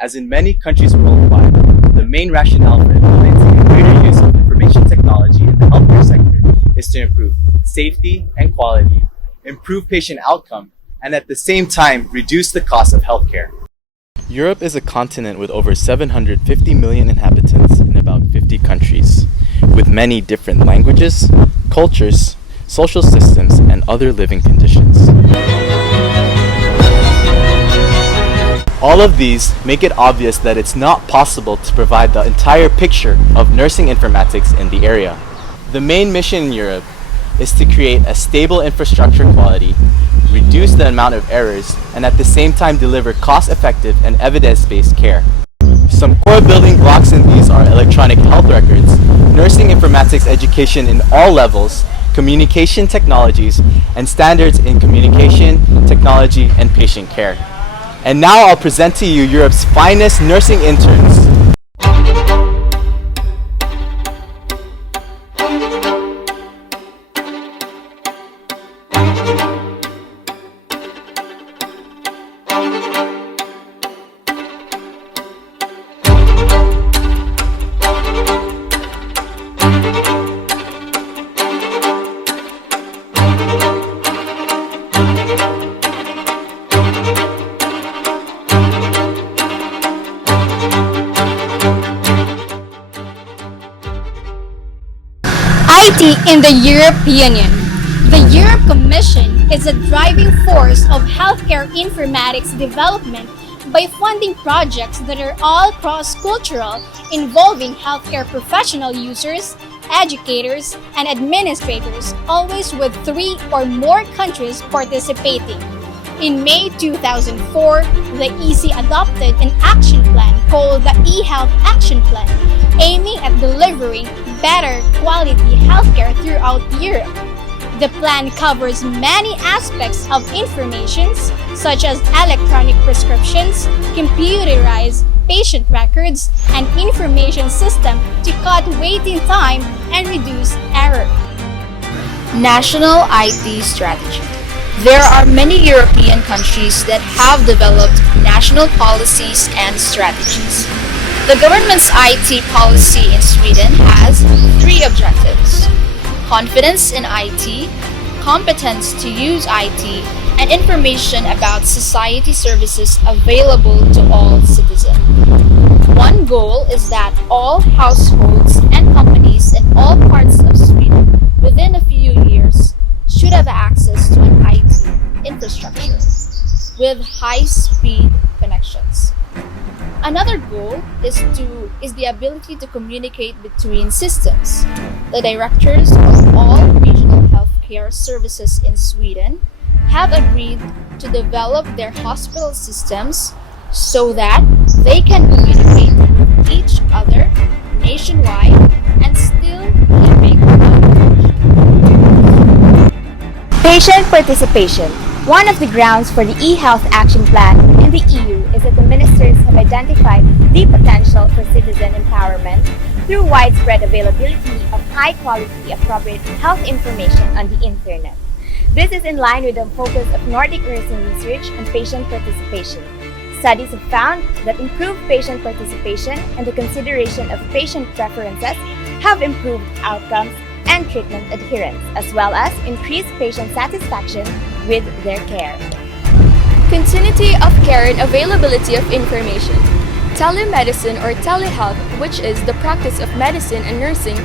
as in many countries worldwide, the main rationale for implementing a greater use of information technology in the healthcare sector is to improve safety and quality, improve patient outcome, and at the same time reduce the cost of healthcare. Europe is a continent with over 750 million inhabitants in about 50 countries, with many different languages, cultures, social systems, and other living conditions. All of these make it obvious that it's not possible to provide the entire picture of nursing informatics in the area. The main mission in Europe is to create a stable infrastructure quality, reduce the amount of errors, and at the same time deliver cost-effective and evidence-based care. Some core building blocks in these are electronic health records, nursing informatics education in all levels, communication technologies, and standards in communication, technology, and patient care. And now I'll present to you Europe's finest nursing interns. IT in the European Union. The Europe Commission is a driving force of healthcare informatics development by funding projects that are all cross-cultural, involving healthcare professional users, educators, and administrators, always with 3 or more countries participating. In May 2004, the EC adopted an action plan called the eHealth Action Plan, aiming at delivering better quality healthcare throughout Europe. The plan covers many aspects of information, such as electronic prescriptions, computerized patient records, and information system to cut waiting time and reduce error. National IT strategy. There are many European countries that have developed national policies and strategies. The government's IT policy in Sweden has 3 objectives: confidence in IT, competence to use IT, and information about society services available to all citizens. One goal is that all households and companies in all parts of Sweden within a few years should have access to an IT infrastructure with high-speed connections. Another goal is the ability to communicate between systems. The directors of all regional healthcare services in Sweden have agreed to develop their hospital systems so that they can communicate with each other nationwide and still keeping Patient participation. One of the grounds for the eHealth Action Plan in the EU is that the ministers have identified the potential for citizen empowerment through widespread availability of high-quality, appropriate health information on the internet. This is in line with the focus of Nordic nursing research on patient participation. Studies have found that improved patient participation and the consideration of patient preferences have improved outcomes and treatment adherence, as well as increased patient satisfaction with their care. Continuity of care and availability of information. Telemedicine or telehealth, which is the practice of medicine and nursing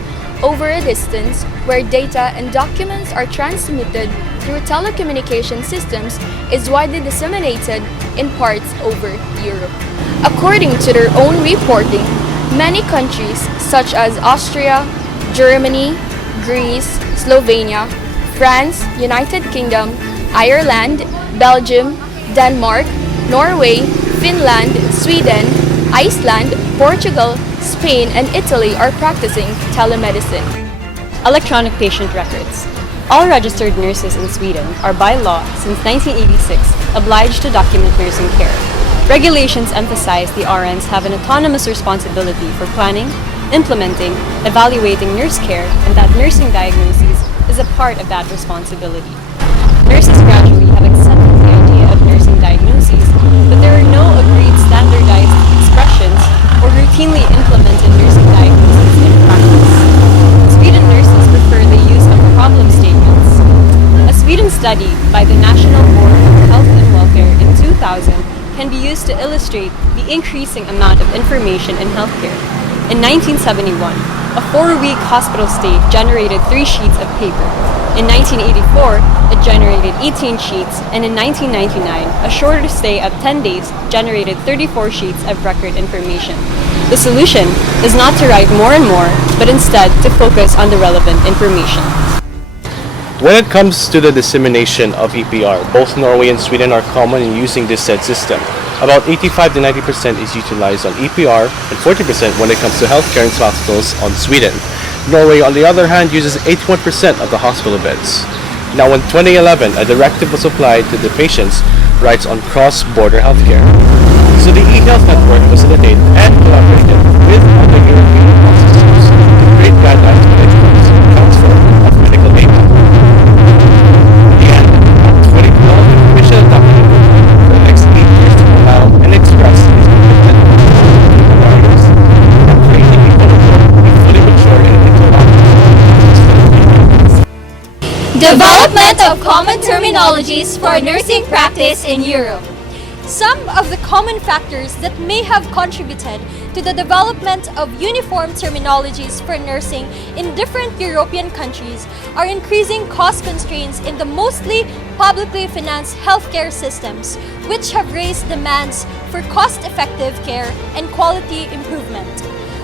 over a distance, where data and documents are transmitted through telecommunication systems, is widely disseminated in parts over Europe. According to their own reporting, many countries such as Austria, Germany, Greece, Slovenia, France, United Kingdom, Ireland, Belgium, Denmark, Norway, Finland, Sweden, Iceland, Portugal, Spain, and Italy are practicing telemedicine. Electronic patient records. All registered nurses in Sweden are by law since 1986 obliged to document nursing care. Regulations emphasize the RNs have an autonomous responsibility for planning, implementing, evaluating nurse care, and that nursing diagnoses is a part of that responsibility. Nurses gradually have accepted the idea of nursing diagnoses, but there are no agreed standardized routinely implemented nursing diagnosis in practice. Sweden nurses prefer the use of problem statements. A Sweden study by the National Board of Health and Welfare in 2000 can be used to illustrate the increasing amount of information in healthcare. In 1971, a 4-week hospital stay generated 3 sheets of paper. In 1984, it generated 18 sheets, and in 1999, a shorter stay of 10 days generated 34 sheets of record information. The solution is not to write more and more, but instead to focus on the relevant information. When it comes to the dissemination of EPR, both Norway and Sweden are common in using this said system. About 85 to 90% is utilized on EPR and 40% when it comes to healthcare in hospitals on Sweden. Norway, on the other hand, uses 81% of the hospital beds. Now, in 2011, a directive was applied to the patients' rights on cross-border healthcare. So the eHealth network facilitated and collaborated with other European institutes to create guidelines when it comes to the transfer of medical data. In the end, 2012 Commission adopted for the next 8 years to allow and express its commitment to the barriers and creating a fully mature and interoperable system. Development of common terminologies for nursing practice in Europe. Some of the common factors that may have contributed to the development of uniform terminologies for nursing in different European countries are increasing cost constraints in the mostly publicly financed healthcare systems, which have raised demands for cost-effective care and quality improvement.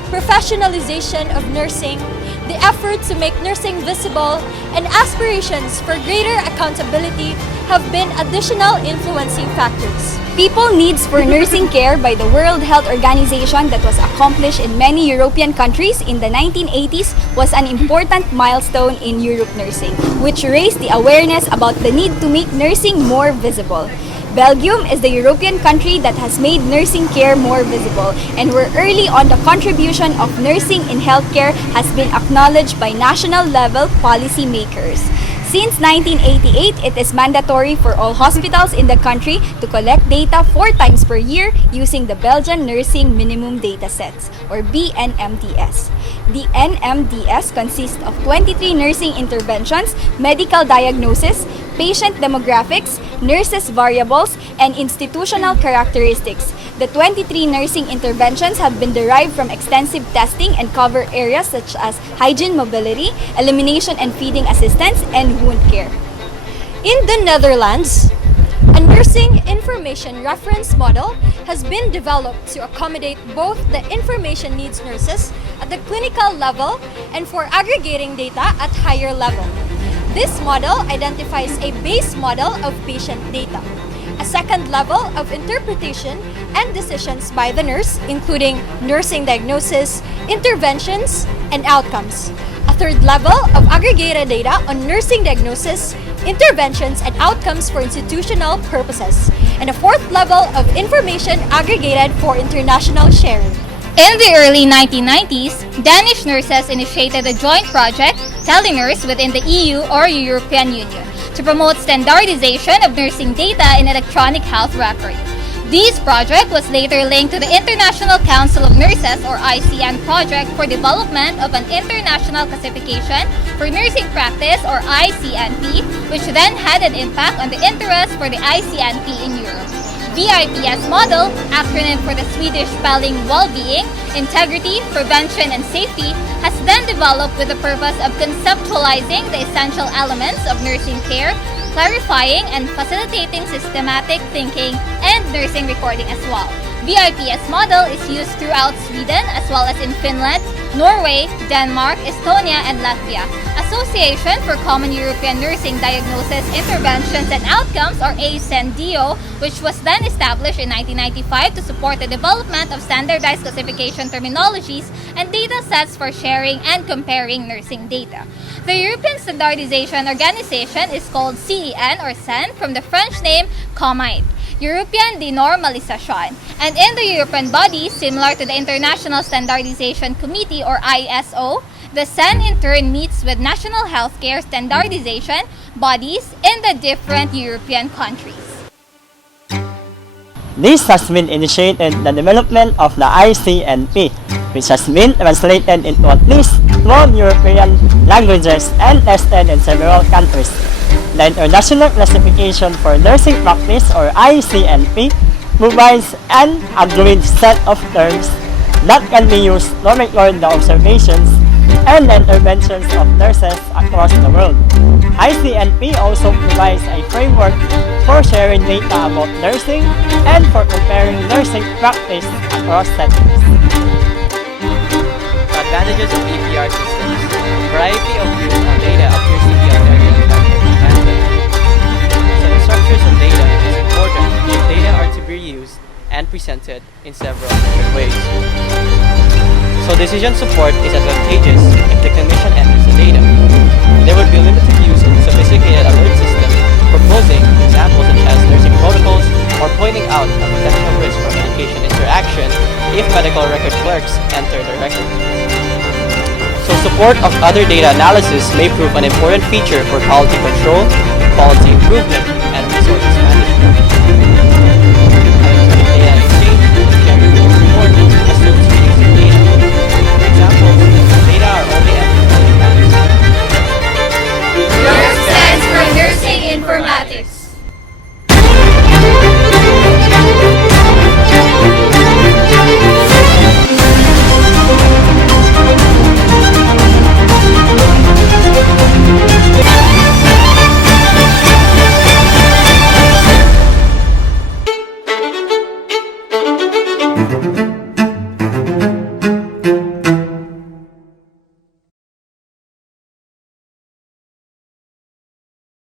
Professionalization of nursing, the effort to make nursing visible, and aspirations for greater accountability have been additional influencing factors. People needs for nursing care by the World Health Organization that was accomplished in many European countries in the 1980s was an important milestone in Europe nursing, which raised the awareness about the need to make nursing more visible. Belgium is the European country that has made nursing care more visible, and we're early on the contribution of nursing in healthcare has been acknowledged by national level policy makers. Since 1988, it is mandatory for all hospitals in the country to collect data 4 times per year using the Belgian Nursing Minimum Data Sets, or BNMDS. The NMDS consists of 23 nursing interventions, medical diagnosis, patient demographics, nurses' variables, and institutional characteristics. The 23 nursing interventions have been derived from extensive testing and cover areas such as hygiene mobility, elimination and feeding assistance, and wound care. In the Netherlands, a nursing information reference model has been developed to accommodate both the information needs nurses at the clinical level and for aggregating data at higher level. This model identifies a base model of patient data, a second level of interpretation and decisions by the nurse, including nursing diagnosis, interventions, and outcomes, a third level of aggregated data on nursing diagnosis, interventions, and outcomes for institutional purposes, and a fourth level of information aggregated for international sharing. In the early 1990s, Danish nurses initiated a joint project, Telenurse, within the EU or European Union to promote standardization of nursing data in electronic health record. This project was later linked to the International Council of Nurses or ICN project for development of an international classification for nursing practice or ICNP, which then had an impact on the interest for the ICNP in Europe. VIPS model, acronym for the Swedish spelling well-being, integrity, prevention, and safety, has then developed with the purpose of conceptualizing the essential elements of nursing care, clarifying and facilitating systematic thinking and nursing recording as well. VIPS model is used throughout Sweden as well as in Finland, Norway, Denmark, Estonia, and Latvia. Association for Common European Nursing Diagnosis, Interventions, and Outcomes, or ASENDIO, which was then established in 1995 to support the development of standardized classification terminologies and data sets for sharing and comparing nursing data. The European Standardization Organization is called CEN or CEN from the French name COMITE, European Denormalisation, and in the European body, similar to the International Standardization Committee or ISO, the CEN in turn meets with national healthcare standardization bodies in the different European countries. This has been initiated the development of the ICNP, which has been translated into at least 12 European languages and tested in several countries. The International Classification for Nursing Practice, or ICNP, provides an agreed set of terms that can be used to record the observations and interventions of nurses across the world. ICNP also provides a framework for sharing data about nursing and for comparing nursing practice across settings. The advantages of EPR systems. Variety of use of data appears to be a very effective advantage. So the structures of data is important if data are to be used and presented in several different ways. So decision support is advantageous if the clinician enters the data. There would be limited use of sophisticated alert system, proposing examples such as nursing protocols or pointing out a potential risk for medication interaction if medical record clerks enter the record. So support of other data analysis may prove an important feature for quality control, quality improvement, and resources management.